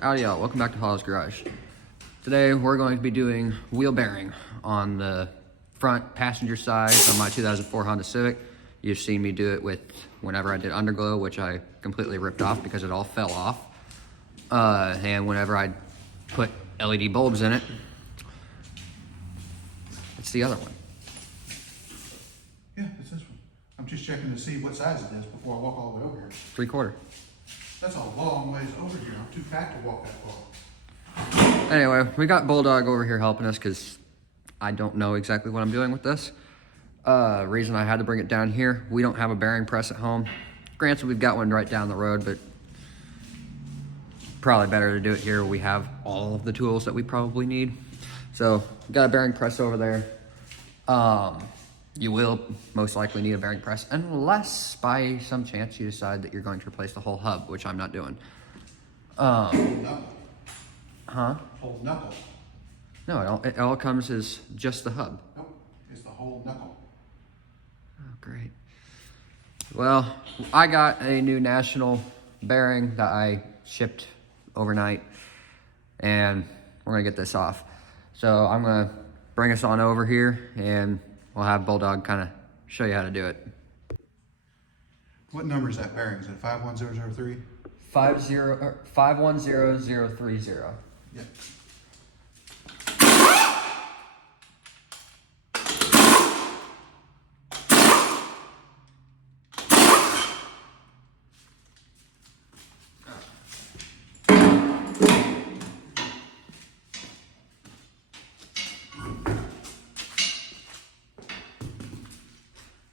Howdy y'all, welcome back to Hollow's Garage. Today we're going to be doing wheel bearing on the front passenger side of my 2004 Honda Civic. You've seen me do it with whenever I did underglow, which I completely ripped off because it all fell off. And whenever I put LED bulbs in it, it's the other one. Yeah, it's this one. I'm just checking to see what size it is before I walk all the way over here. 3/4. That's a long ways over here. I'm too fat to walk that far. Anyway, we got Bulldog over here helping us because I don't know exactly what I'm doing with this. Reason I had to bring it down here, we don't have a bearing press at home. Granted, we've got one right down the road, but probably better to do it here. We have all of the tools that we probably need. So, got a bearing press over there. You will most likely need a bearing press unless by some chance you decide that you're going to replace the whole hub, which I'm not doing. Whole knuckle. Huh? Whole knuckle. No, it all comes as just the hub. Nope, it's the whole knuckle. Oh, great. Well, I got a new national bearing that I shipped overnight, and we're gonna get this off. So I'm gonna bring us on over here, and we'll have Bulldog kind of show you how to do it. What number is that bearing? Is it 51003? 510030. Yep.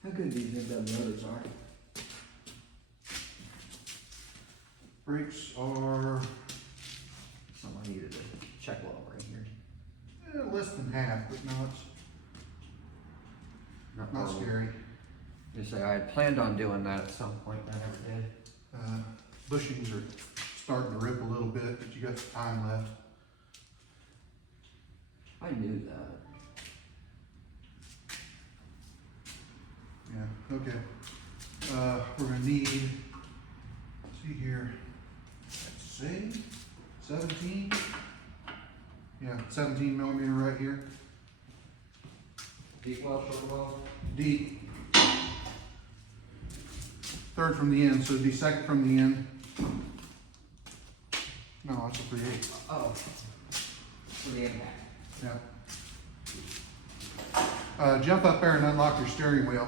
How good do you think that motors are? Brakes are Something I needed to check while right here. less than half, but no, it's not horrible. scary. You say I had planned on doing that at some point, but I never did. Bushings are starting to rip a little bit, but you got some time left. I knew that. Yeah, okay. We're gonna need, let's see here, let's see, 17? Yeah, 17 millimeter right here. Deep well, short well? Deep. Third from the end, so it'd be second from the end. No, that's a 3/8. Oh, for the impact. Yeah. Jump up there and unlock your steering wheel.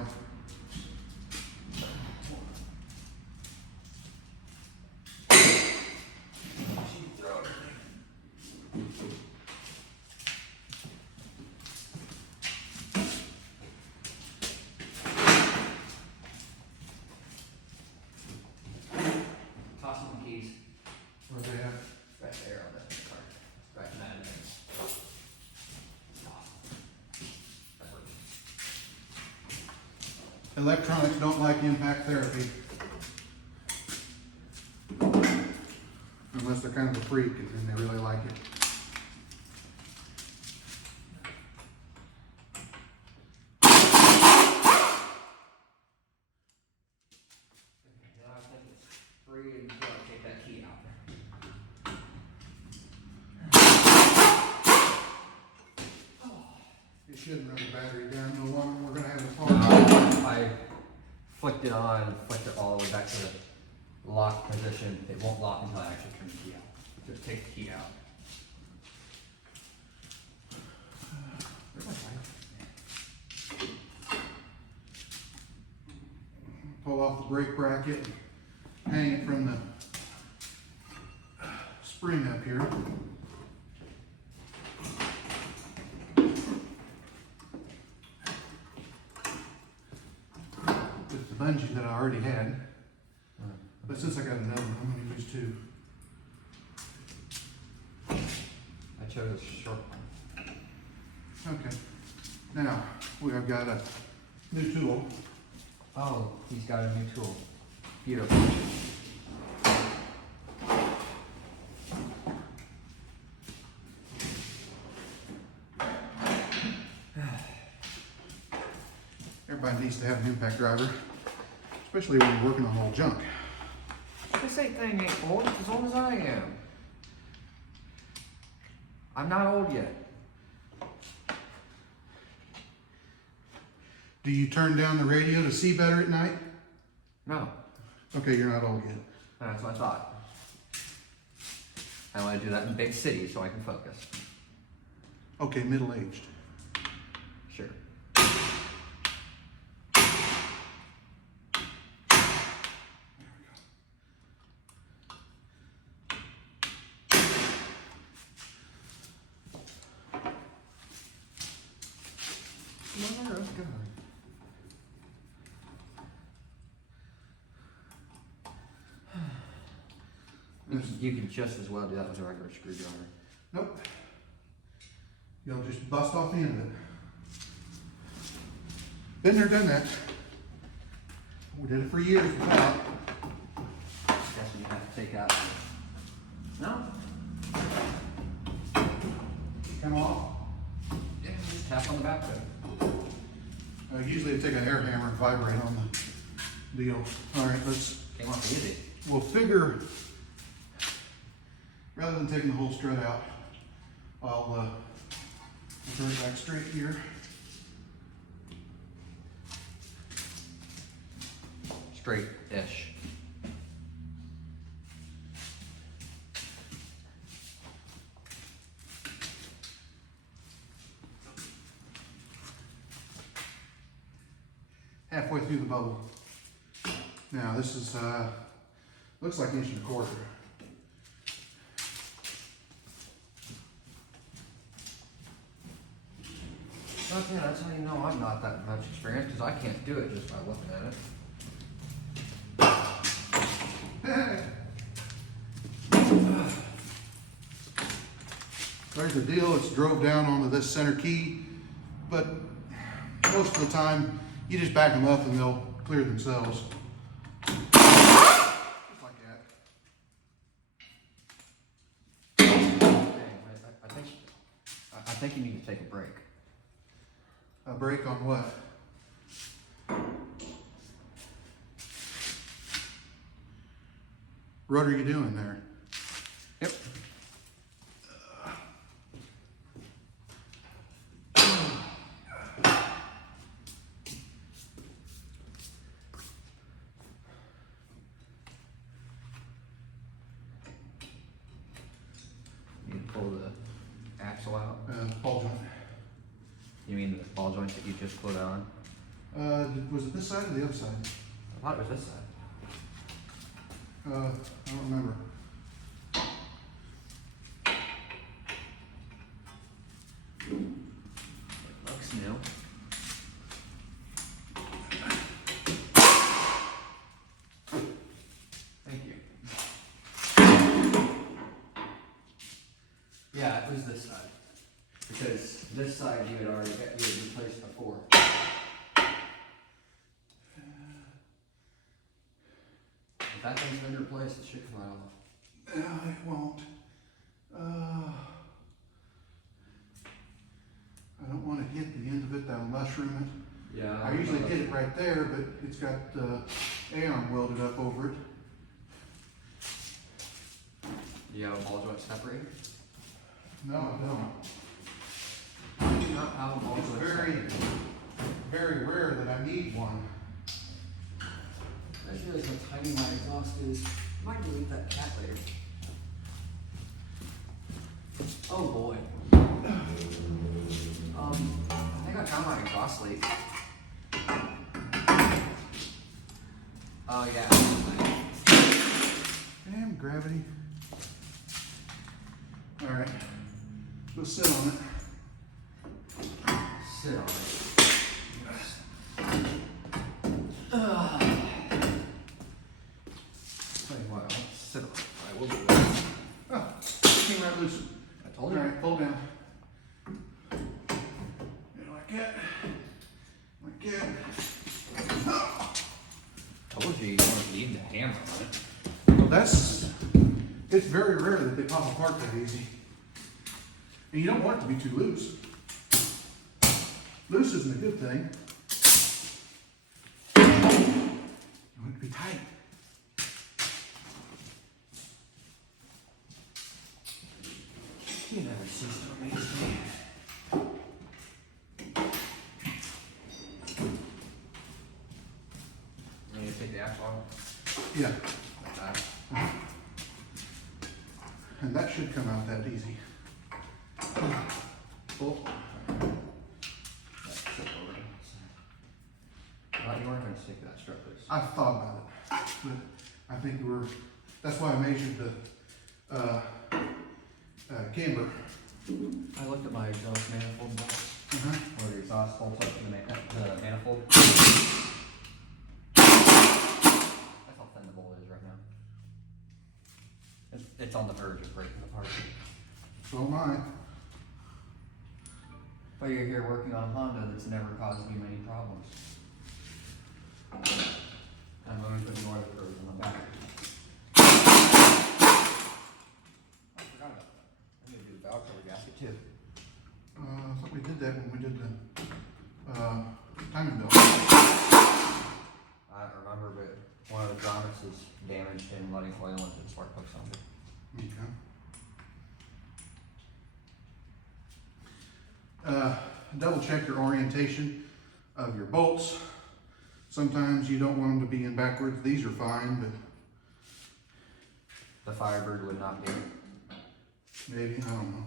Toss some keys. Where they at? Right there on that card. Right in that end. Electronics don't like impact therapy. Unless they're kind of a freak and then they really like it. I think it's 3 until I take that key out. It shouldn't run the battery down no longer. We're gonna have a phone. I flicked it on and flicked it all the way back to the lock position. It won't lock until I actually turn the key out. Just take the key out. Pull off the brake bracket, hang it from the spring up here. With the bungee that I already had. But since I got another one, I'm gonna use 2. I chose a short one. Okay. Now, we have got a new tool. Oh, he's got a new tool. Beautiful. Everybody needs to have an impact driver, especially when you're working on old junk. This thing ain't old, it's as old as I am. I'm not old yet. Do you turn down the radio to see better at night? No, Okay, you're not old yet. that's what I thought. I want to do that in big cities so I can focus. Okay, middle-aged. Sure. Mother of God. You can just as well do that with a regular screwdriver. Nope. You'll just bust off the end of it. Been there, done that. We did it for years without. Guessing you have to take out. No? Come off. Yeah, just tap on the back of it. Usually I take an air hammer and vibrate on the deal. All right, Came off easy. we'll figure, rather than taking the whole strut out, I'll turn it back straight here. Straight-ish. Halfway through the bubble. Now this is, looks like 1 1/4 inches. Okay, that's how you know I'm not that much experienced, because I can't do it just by looking at it. There's the deal, it's drove down onto this center key, but most of the time, you just back them up and they'll clear themselves. Just like that. I think you need to take a break. A break on what? What are you doing there? Yep. You need to pull the axle out. Ball joint. You mean the ball joints that you just put on? Was it this side or the other side? I thought it was this side. I don't remember. It looks new. Thank you. Yeah, it was this side. Because this side you had already replaced before. If that thing's been replaced, it should come out. It won't. I don't want to hit the end of it, that'll mushroom it. Yeah. I usually hit it right there, but it's got A-arm welded up over it. Do you have a ball joint separator? No, I don't. I do not have a ball It's joint very, separator. very rare that I need one. I just realized how tiny my exhaust is. I might delete that cat later. Oh boy. I think I found my exhaust leak. Oh yeah. Damn gravity. All right, we'll sit on it. Sit on it. Tell you what, I'll sit on it. I will do that. Oh, it came right loose. I All told you. right, pull down. Like that. Like that. Oh. Told you you don't need the hammer on it. Well, it's very rare that they pop apart that easy. And you don't want it to be too loose. Loose isn't a good thing. You want it to be tight. You never cease to Yeah. Like that. And that should come out that easy. Cool. You weren't going to stick that strap loose. I thought about it, but I think that's why I measured the camber. I looked at my exhaust manifold bolts, where the exhaust bolts up to the manifold. That's how thin the bolt is right now. It's on the verge of breaking apart. So am I. But you're here working on a Honda that's never caused me many problems. I'm going to put more of the curves on the back. I forgot about that. I need to do the valve cover gasket too. I thought we did that when we did the timing belt. I don't remember, but one of the grommets is damaged and letting oil into the spark plug cylinder. Okay. Double check your orientation of your bolts. Sometimes you don't want them to be in backwards. These are fine, but The Firebird would not be. maybe, I don't know.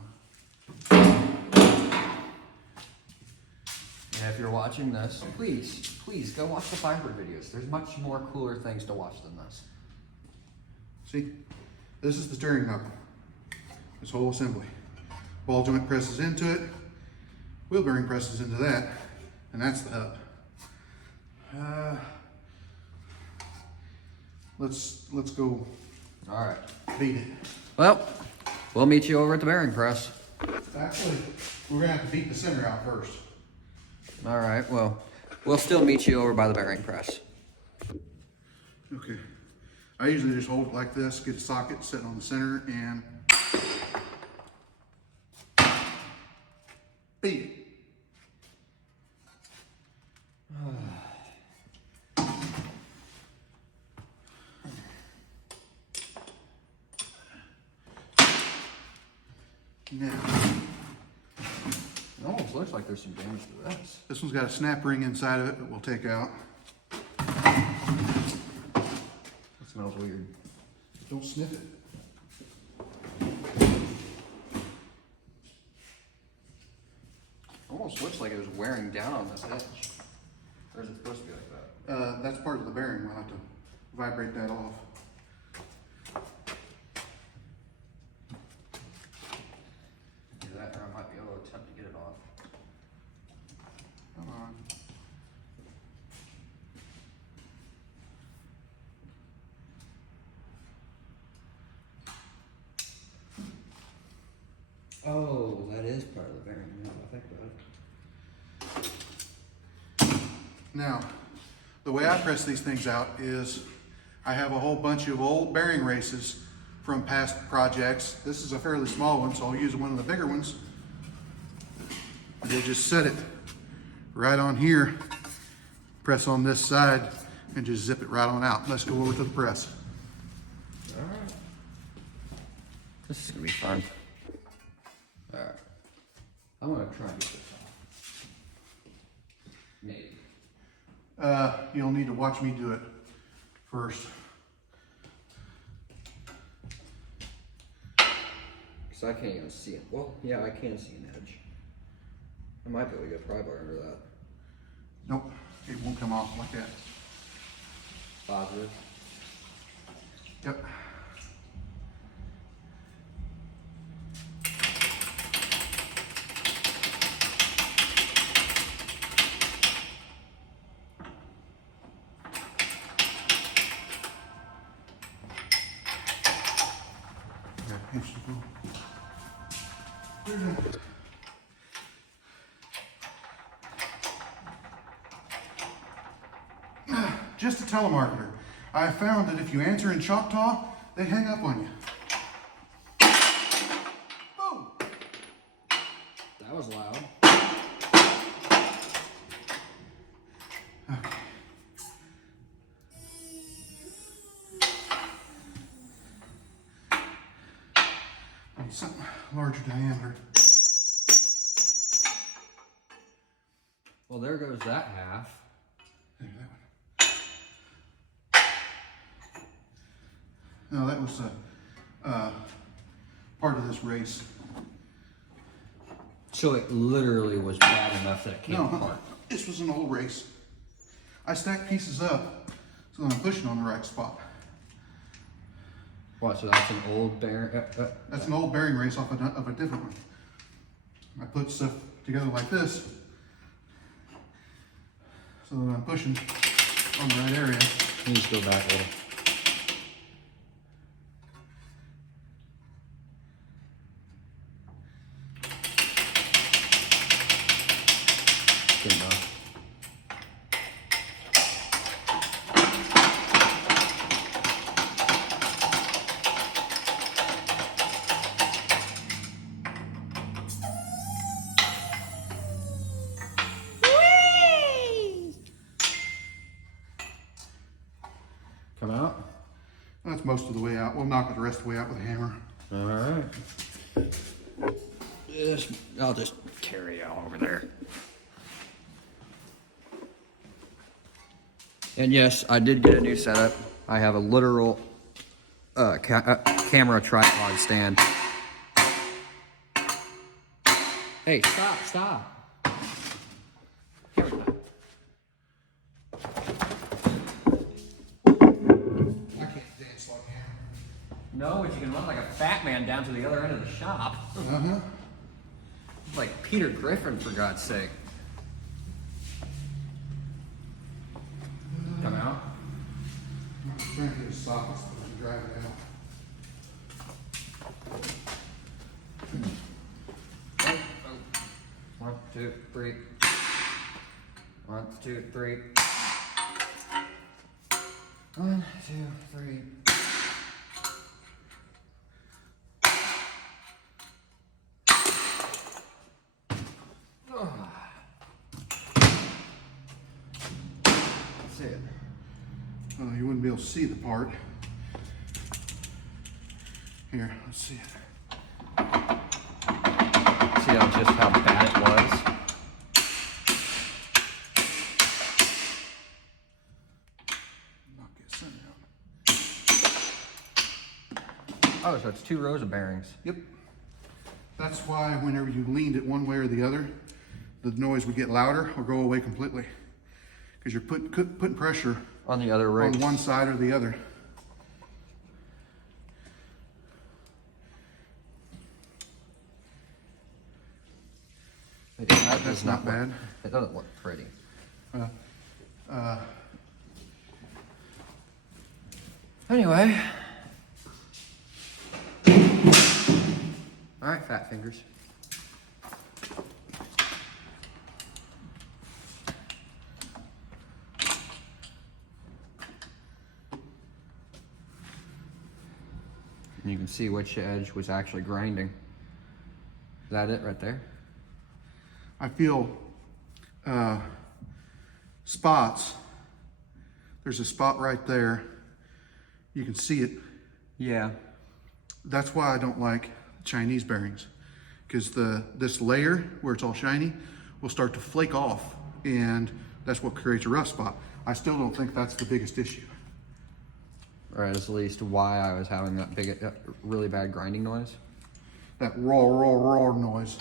And if you're watching this, please go watch the Firebird videos. There's much more cooler things to watch than this. See, this is the steering knuckle. This whole assembly. Ball joint presses into it. Wheel bearing presses into that, and that's the hub. Let's go All right. beat it. Well, we'll meet you over at the bearing press. Actually, we're gonna have to beat the center out first. All right. Well, we'll still meet you over by the bearing press. Okay. I usually just hold it like this, get a socket sitting on the center, and beat it. Now, It almost looks like there's some damage to this. this one's got a snap ring inside of it that we'll take out. It smells weird. Don't sniff it. Almost looks like it was wearing down on this edge. Or is it supposed to be like that? That's part of the bearing. We'll have to vibrate that off. Either that, or I might be able to attempt to get it off. Come on. Oh, that is part of the bearing. Now I think about it. Now, the way I press these things out is I have a whole bunch of old bearing races from past projects. This is a fairly small one, so I'll use one of the bigger ones. They just set it right on here, press on this side, and just zip it right on out. Let's go over to the press. All right. This is gonna be fun. All right. I'm gonna try and get this off. Maybe. You'll need to watch me do it first. Because I can't even see it. Well, yeah, I can see an edge. I might be able to get a pry bar under that. Nope, it won't come off like that. Positive. Yep. Just a telemarketer. I found that if you answer in Choctaw, they hang up on you. Boom! That was loud. Okay. Need something larger diameter. Well, there goes that half. There, that one. No, that was part of this race. So it literally was bad enough that it came apart. This was an old race. I stacked pieces up so that I'm pushing on the right spot. What, so that's an old bearing? That's an old bearing race off of a different one. I put stuff together like this so that I'm pushing on the right area. Let me just go back a little. Good enough. Come out? That's most of the way out. We'll knock it the rest of the way out with a hammer. All right. I'll just carry it over there. And yes, I did get a new setup. I have a literal camera tripod stand. Hey, stop. Here we go. I can't dance like him. No, but you can run like a fat man down to the other end of the shop. Uh-huh. Like Peter Griffin, for God's sake. Come out. I'm trying to get a socket so I can drive it out. 1, 2, 3. 1, 2, 3. 1, 2, 3. That's it. You wouldn't be able to see the part. Here, let's see it. See just how bad it was? Knock it center out. Oh, so it's 2 rows of bearings. Yep. That's why whenever you leaned it one way or the other, the noise would get louder or go away completely. Because you're putting pressure On the other rig. on one side or the other. That's not bad. It doesn't look pretty. Anyway. All right, fat fingers. And you can see which edge was actually grinding. Is that it right there? I feel spots. There's a spot right there. You can see it. Yeah. That's why I don't like Chinese bearings, because this layer where it's all shiny will start to flake off, and that's what creates a rough spot. I still don't think that's the biggest issue. Or at least why I was having that really bad grinding noise. That roar noise.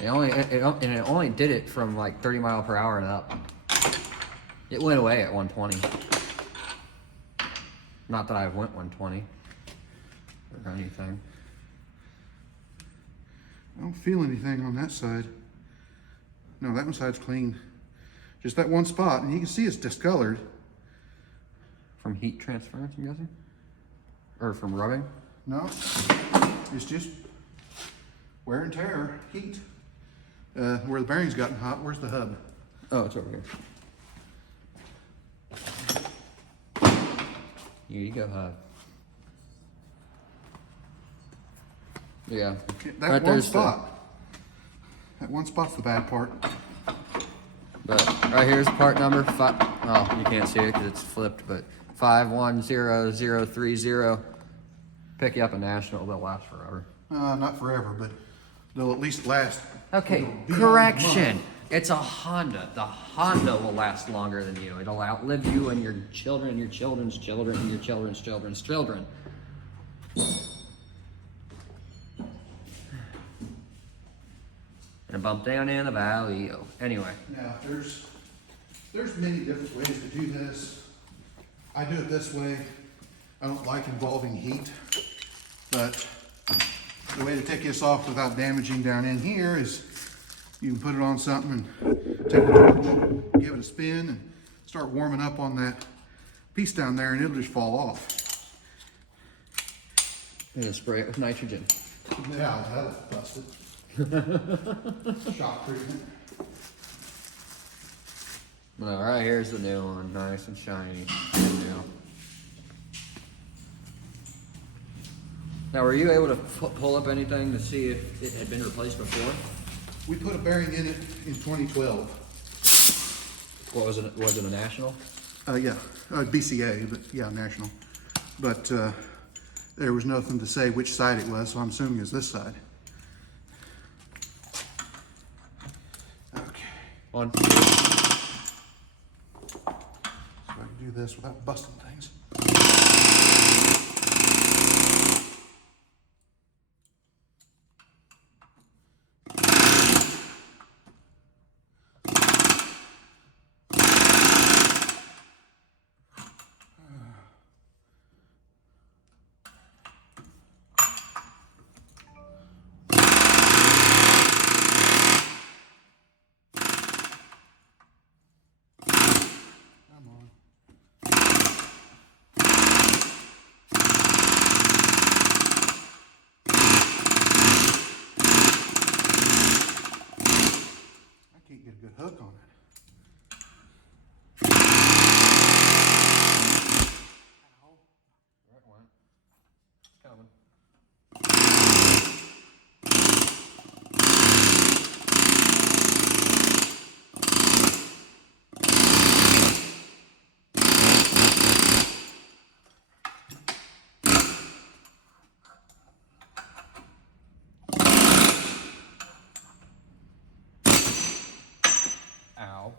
It only did it from like 30 miles per hour and up. It went away at 120. Not that I went 120 or anything. I don't feel anything on that side. No, that one side's clean. Just that one spot, and you can see it's discolored. From heat transference, I'm guessing? Or from rubbing? No, it's just wear and tear, heat. Where the bearing's gotten hot, where's the hub? Oh, it's over here. Here you go, hub. Yeah. That right one there's spot. That one spot's the bad part. But right here's part number 5. Oh, you can't see it because it's flipped, but 510030. Pick you up a national, they'll last forever. Not forever, but they'll at least last. Okay, They'll be on correction. It's a Honda. The Honda will last longer than you. It'll outlive you and your children and your children's children and your children's children's children. And a bump down in the valley. Oh, anyway. Now, there's many different ways to do this. I do it this way. I don't like involving heat, but the way to take this off without damaging down in here is you can put it on something and take the torch, give it a spin, and start warming up on that piece down there, and it'll just fall off. And spray it with nitrogen. Yeah, that'll bust it. Shock treatment. All right, here's the new one, nice and shiny. And new. Now, were you able to pull up anything to see if it had been replaced before? We put a bearing in it in 2012. What was it? Was it a national? Yeah, BCA, but yeah, national. But there was nothing to say which side it was, so I'm assuming it's this side. Okay. On. So I can do this without busting things. Can't get a good hook on it. Right one. Coming. Ow.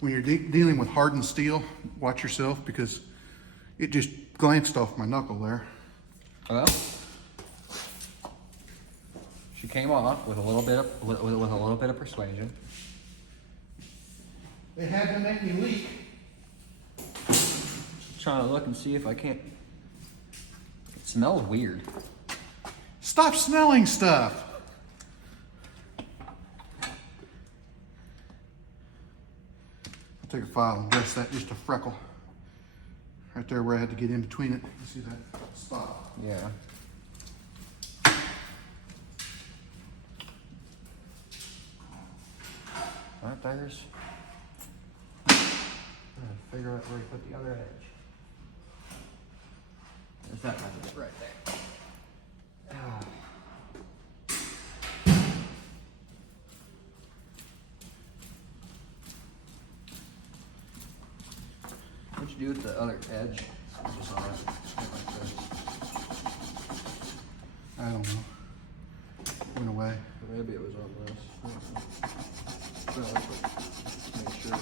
When you're dealing with hardened steel, watch yourself because it just glanced off my knuckle there. Well, she came off with a little bit of with a little bit of persuasion. They had to make me leak. Trying to look and see if I can't. It smells weird. Stop smelling stuff. I'll take a file and dress that just a freckle. Right there where I had to get in between it. You see that spot? Yeah. Right there's. Figure out where to put the other edge. There's that right there. Ah. What'd you do with the other edge? Just on it. Like this. I don't know. Went away. Or maybe it was on this. Well, let's make sure.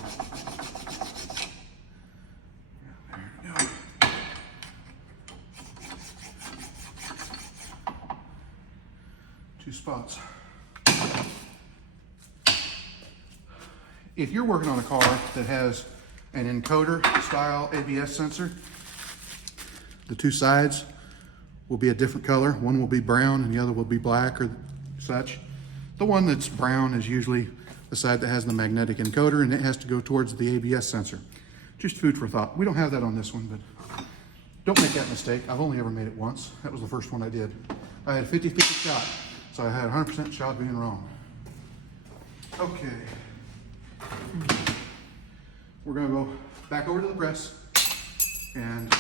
There we go. Two spots. If you're working on a car that has an encoder style ABS sensor, the two sides will be a different color. One will be brown and the other will be black or such. The one that's brown is usually the side that has the magnetic encoder, and it has to go towards the ABS sensor. Just food for thought. We don't have that on this one, but don't make that mistake. I've only ever made it once. That was the first one I did. I had a 50-50 shot, so I had a 100% shot of being wrong. Okay. We're gonna go back over to the press and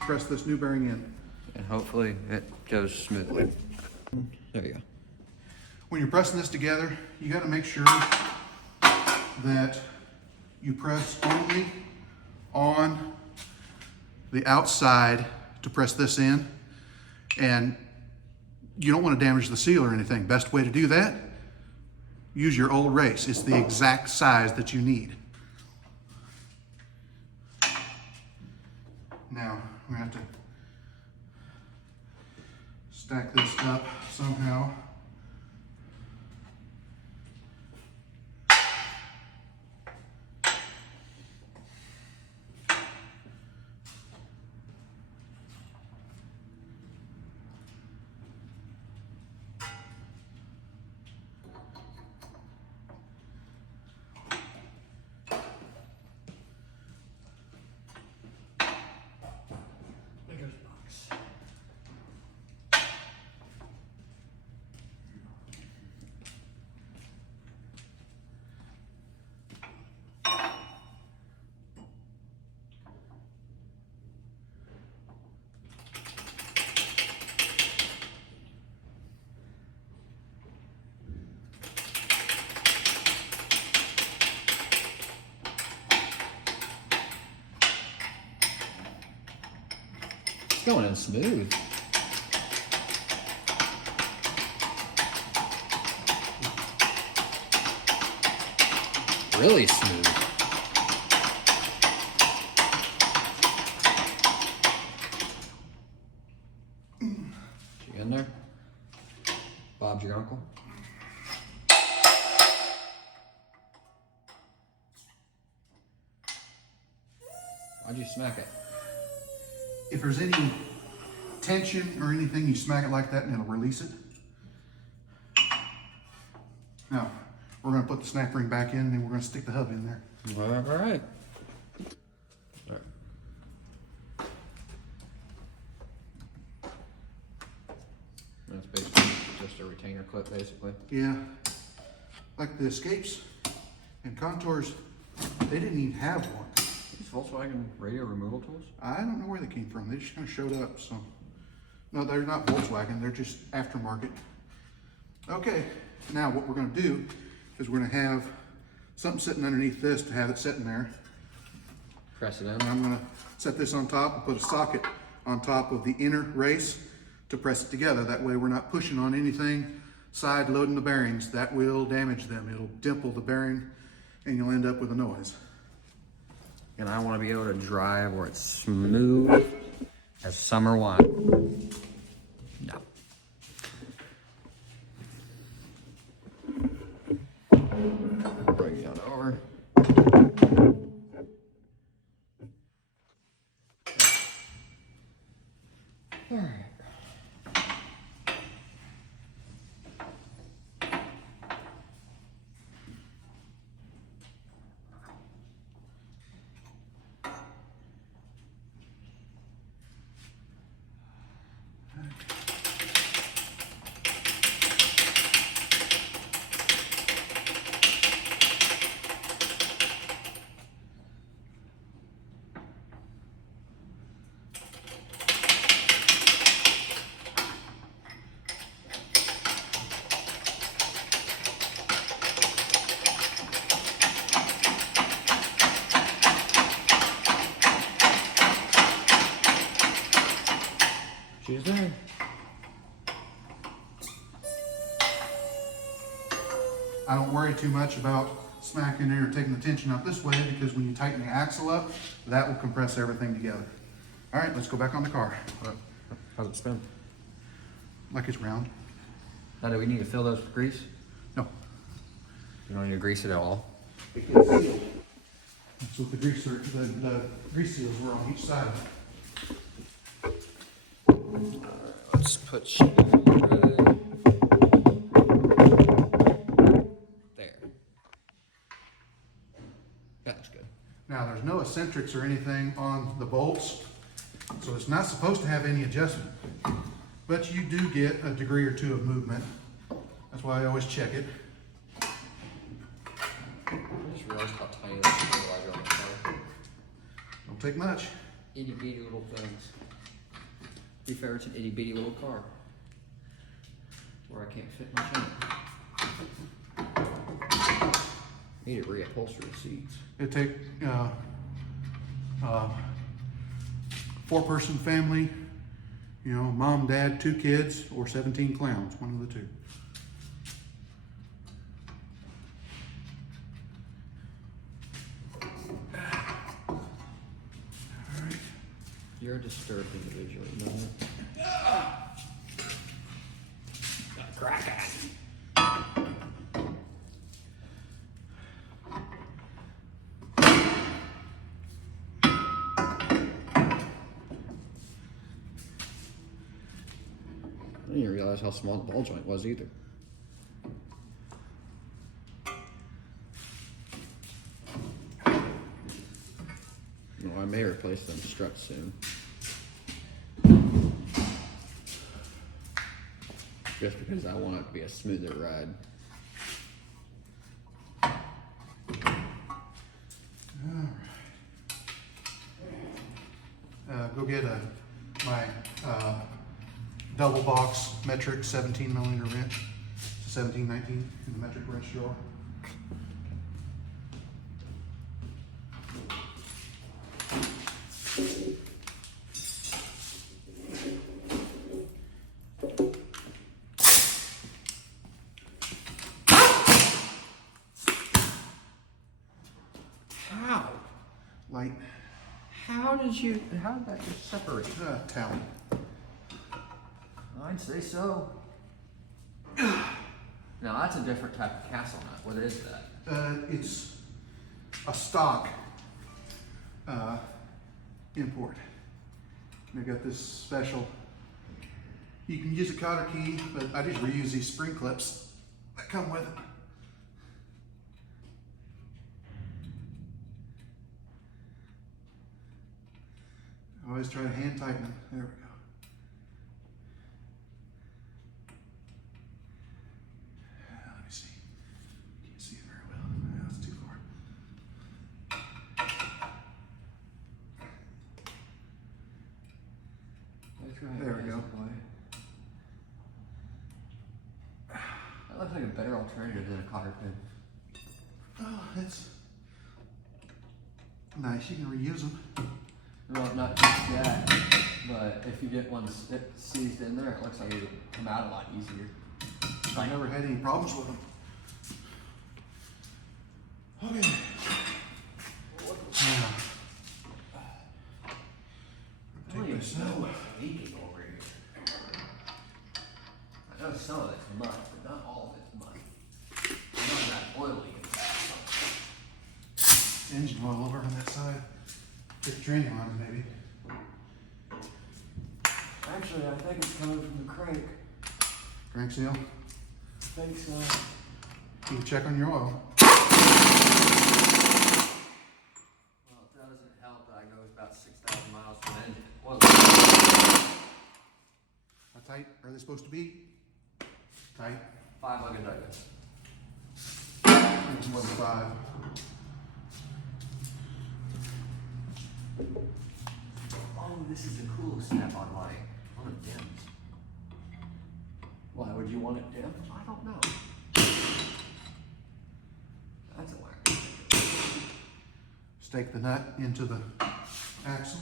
press this new bearing in. And hopefully it goes smoothly. There you go. When you're pressing this together, you gotta make sure that you press only on the outside to press this in, and you don't want to damage the seal or anything. Best way to do that use your old race. It's the exact size that you need. Now, we have to stack this up somehow. It's going in smooth. Really smooth. You in there? Bob's your uncle? Why'd you smack it? If there's any tension or anything, you smack it like that and it'll release it. Now, we're gonna put the snap ring back in and then we're gonna stick the hub in there. All right. That's basically just a retainer clip, basically. Yeah, like the escapes and contours, they didn't even have one. These Volkswagen radio removal tools? I don't know where they came from. They just kind of showed up. So, no, they're not Volkswagen. They're just aftermarket. Okay, now what we're going to do is we're going to have something sitting underneath this to have it sitting there. Press it in. And I'm going to set this on top and put a socket on top of the inner race to press it together. That way we're not pushing on anything, side loading the bearings. That will damage them. It'll dimple the bearing and you'll end up with a noise. And I want to be able to drive where it's smooth as summer wine. No. Bring it on over. All right. She's there. I don't worry too much about smacking there or taking the tension out this way because when you tighten the axle up, that will compress everything together. All right, let's go back on the car. How's it spin? Like it's round. Now, do we need to fill those with grease? No. You don't need to grease it at all. It gets sealed. That's what the grease seals were on each side. Let's put you there. That's good. Now, there's no eccentrics or anything on the bolts, so it's not supposed to have any adjustment. But you do get a degree or two of movement. That's why I always check it. I just realized how tiny that stabilizer on the car. Don't take much. Itty bitty little things. To be fair, it's an itty bitty little car where I can't fit much in it. Need to reupholster the seats. It take 4-person family, you know, mom, dad, 2 kids, or 17 clowns, one of the two. You're a disturbed individual, you know that? Got a crack at it. I didn't realize how small the ball joint was either. I may replace them struts soon. Just because I want it to be a smoother ride. Go get my double box metric 17 millimeter wrench. It's a 1719 in the metric wrench drawer. How? Light. How did that just separate? Talent. I'd say so. Now that's a different type of castle nut. What is that? It's a stock import. They got this special. You can use a cotter key, but I just reuse these spring clips that come with it. I always try to hand tighten them. There we go. Let me see. Can't see it very well. That's too far. There we go. That looks like a better alternative than a cotter pin. Oh, it's nice. You can reuse them. Well, not just that, but if you get one seized in there, it looks like it'll come out a lot easier. I never had any problems with them. Okay. Now, I don't even this know out. what's leaking over here. I know some of it's mud, but not all of it's mud. Not that oil leaking. Engine oil over on that side. Get training on it, maybe. Actually, I think it's coming from the crank. Crank seal. I think so. You can check on your oil. Well, it doesn't help that I go about 6,000 miles from the engine. Well, How tight are they supposed to be? Tight. 5 lug inductors. It's more than 5. Oh, this is a cool snap-on light. One of dims. Why would you want it dim? I don't know. That's a whack. Stake the nut into the axle.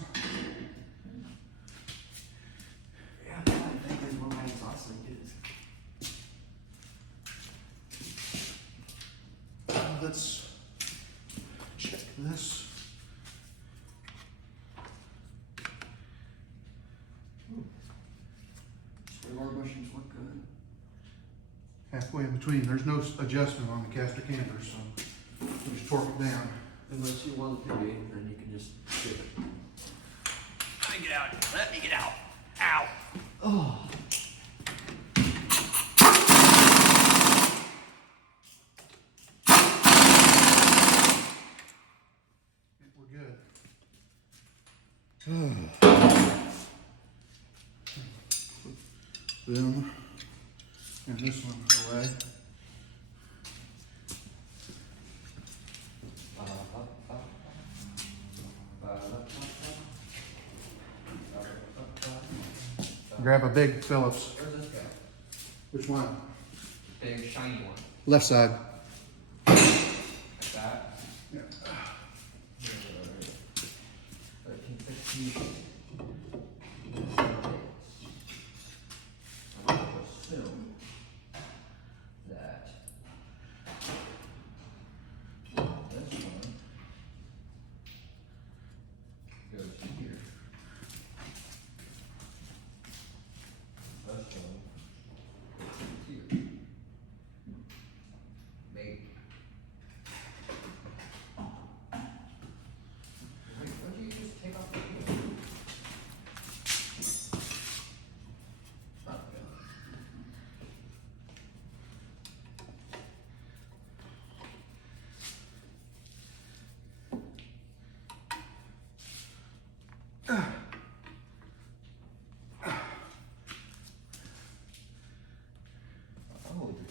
Yeah, I think is where my exhaust leak is. Let's check this. Spring bushings look good. Halfway in between. There's no adjustment on the caster camber, so we just torque it down. Unless you want it to be, then you can just ship it. Let me get out. Let me get out. Ow. Oh. We're good. Them and this one away. Grab a big Phillips. Where's this guy? Which one? Big shiny one. Left side. Like that. Yeah. 13, 15. I'm going to assume that this one goes here.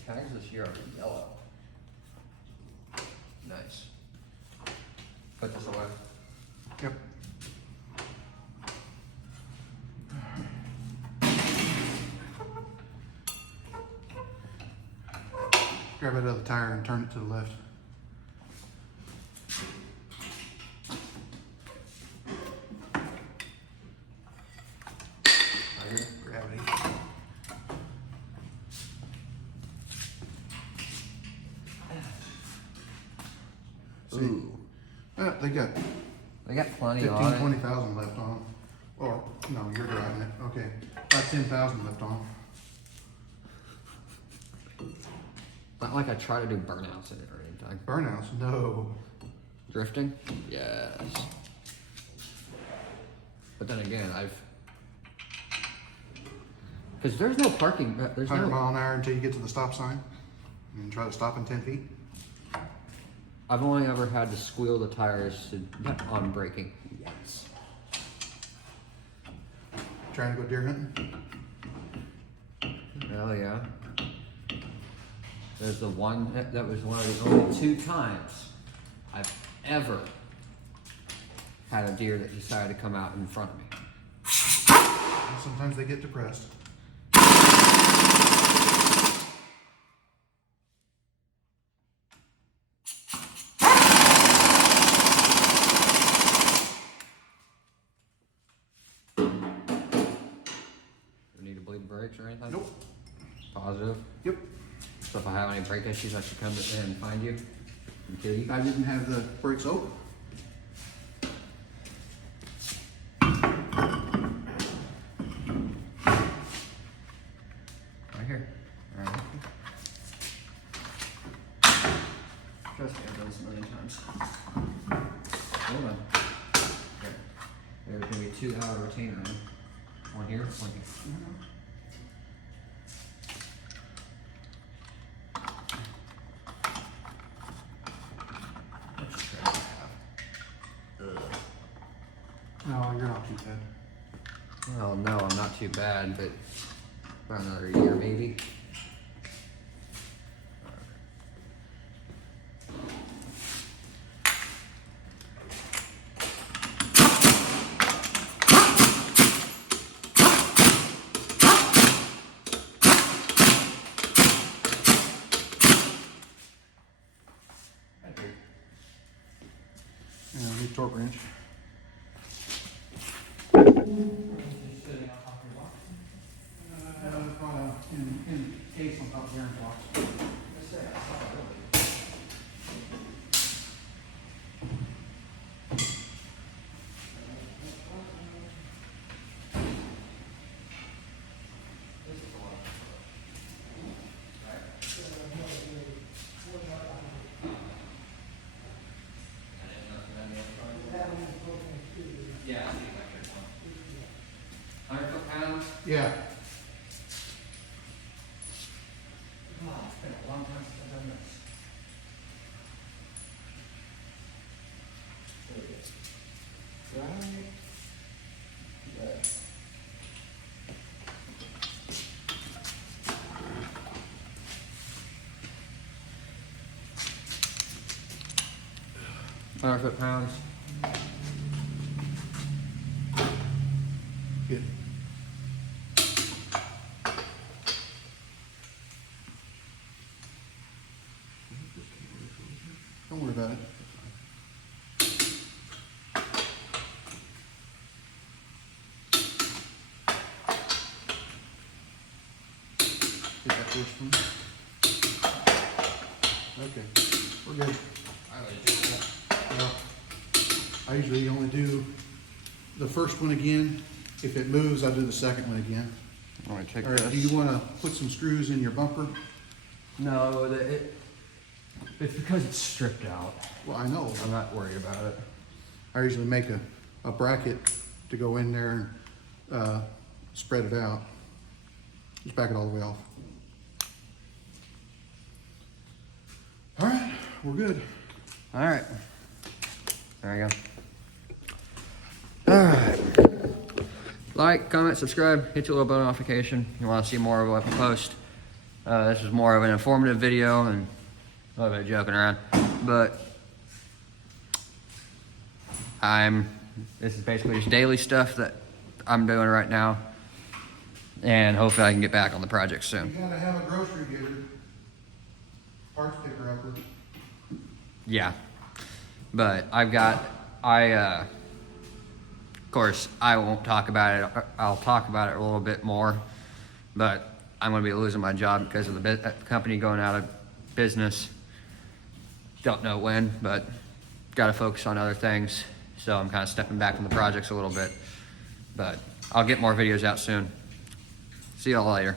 tags this year are yellow. Nice. Put this away. Yep. Grab that other tire and turn it to the left. Gravity. Ooh. They got They got plenty 15, on it. 20,000 left on them. Or, no, you're driving it. Okay. About 10,000 left on them. Not like I try to do burnouts in it or anything. Burnouts? No. Drifting? Yes. But then again, because there's no parking. There's 100 no. mile an hour until you get to the stop sign. And try to stop in 10 feet. I've only ever had to squeal the tires on braking. Yes. Trying to go deer hunting. Hell yeah. There's the one that was one of the only 2 times I've ever had a deer that decided to come out in front of me. And sometimes they get depressed. Need to bleed brakes or anything? Nope. Positive? Yep. So if I have any brake issues, I should come in and find you and kill you? I didn't have the brakes open. Right here. Alright. Trust me, I've done this a million times. Hold on. Okay. There's gonna be 2 out of retainer in. One here, one here. Let's try to have. No, you're not too bad. Well, no, I'm not too bad, but about another year maybe. Yeah, need torque wrench. In case on top of the iron box. Yeah, 100 foot-pounds. Yeah. Oh, it's been a long time since I've done this. There we go. Right there. Hundred foot-pounds. Good. Don't worry about it. Get that first one. Okay, we're good. I would do that. Well, I usually only do the first one again. If it moves, I do the second one again. I'm gonna check All right, do you want to put some screws in your bumper? No, it's because it's stripped out. Well, I know. I'm not worried about it. I usually make a bracket to go in there and spread it out. Just back it all the way off. All right, we're good. All right. There you go. All right. Like, comment, subscribe, hit your little bell notification. You want to see more of what I post. This is more of an informative video and a little bit of joking around, but this is basically just daily stuff that I'm doing right now, and hopefully I can get back on the project soon. You gotta have a grocery getter, parts picker upper. Yeah, but of course, I won't talk about it. I'll talk about it a little bit more, but I'm going to be losing my job because of the company going out of business. Don't know when, but got to focus on other things. So I'm kind of stepping back from the projects a little bit, but I'll get more videos out soon. See y'all later.